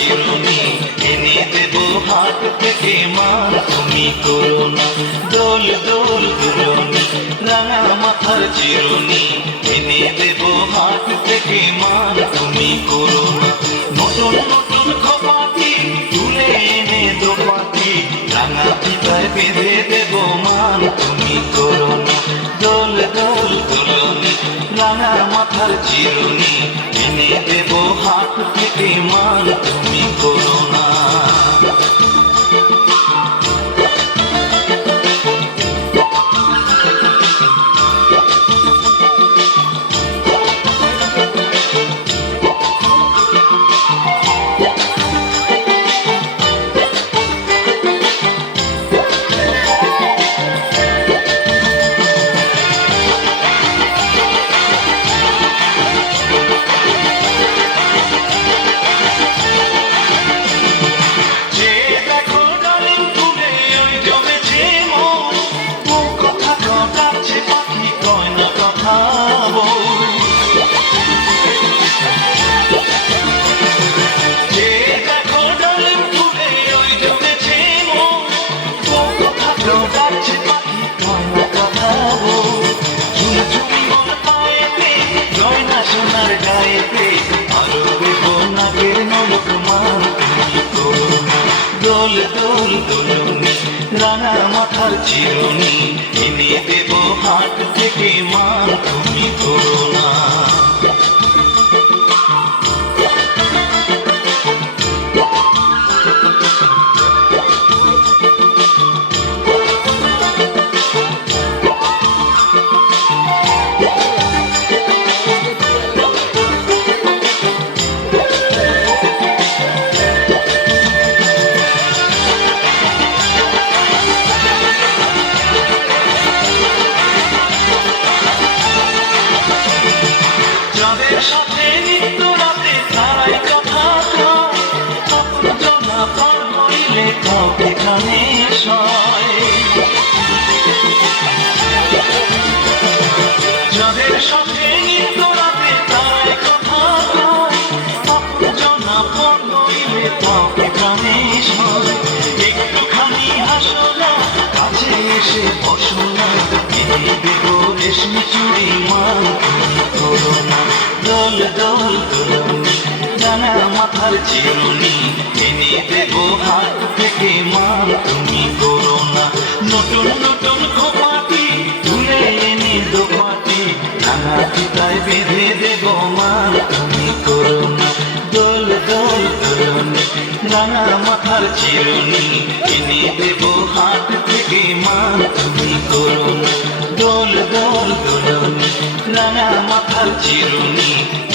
চিরুনি এনে দেব হাত থেকে মান তুমি করো না। দোল দোল দুলনি রাঙা মাথার চিরুনি এনে দেব হাত থেকে মান তুমি করো না। নতুন নতুন খোপাটি তুলে এনে দোপাটি রাঙা ফিতায় বেঁধে দেব মান তুমি করো না। দোল দোল দুলনি রাঙা মাথার চিরুনি এনে দেব হাত থেকে মান তুমি করো না। দোল দোল দুলনি রাঙা মাথার চিরুনি এনে দেব হাত থেকে মান তুমি করো না। সাথে নিত্য রাতে তারাই কথা জনা পার হইলে কাউকে কানে যাদের সাথে নিত্য রাতে তারাই কথা জনা পার হইলে কাউকে কানে একটুখানি হাসো না কাছে এসে বসো না এনে দেব রেশমি চুড়ি মান তুমি করো না। দোল দোল দুলনি রাঙা মাথার চিরুনি এনে দেব হাত থেকে মান তুমি করো না। নতুন নতুন খোপাটি তুলে এনে দোপাটি রাঙা ফিতায় বেঁধে দেব মান তুমি করো না। দোল দোল দুলনি রাঙা মাথার চিরুনি এনে দেব হাত থেকে মান তুমি করো না। দোল দোল দুলনি রাঙা মাথার চিরুনি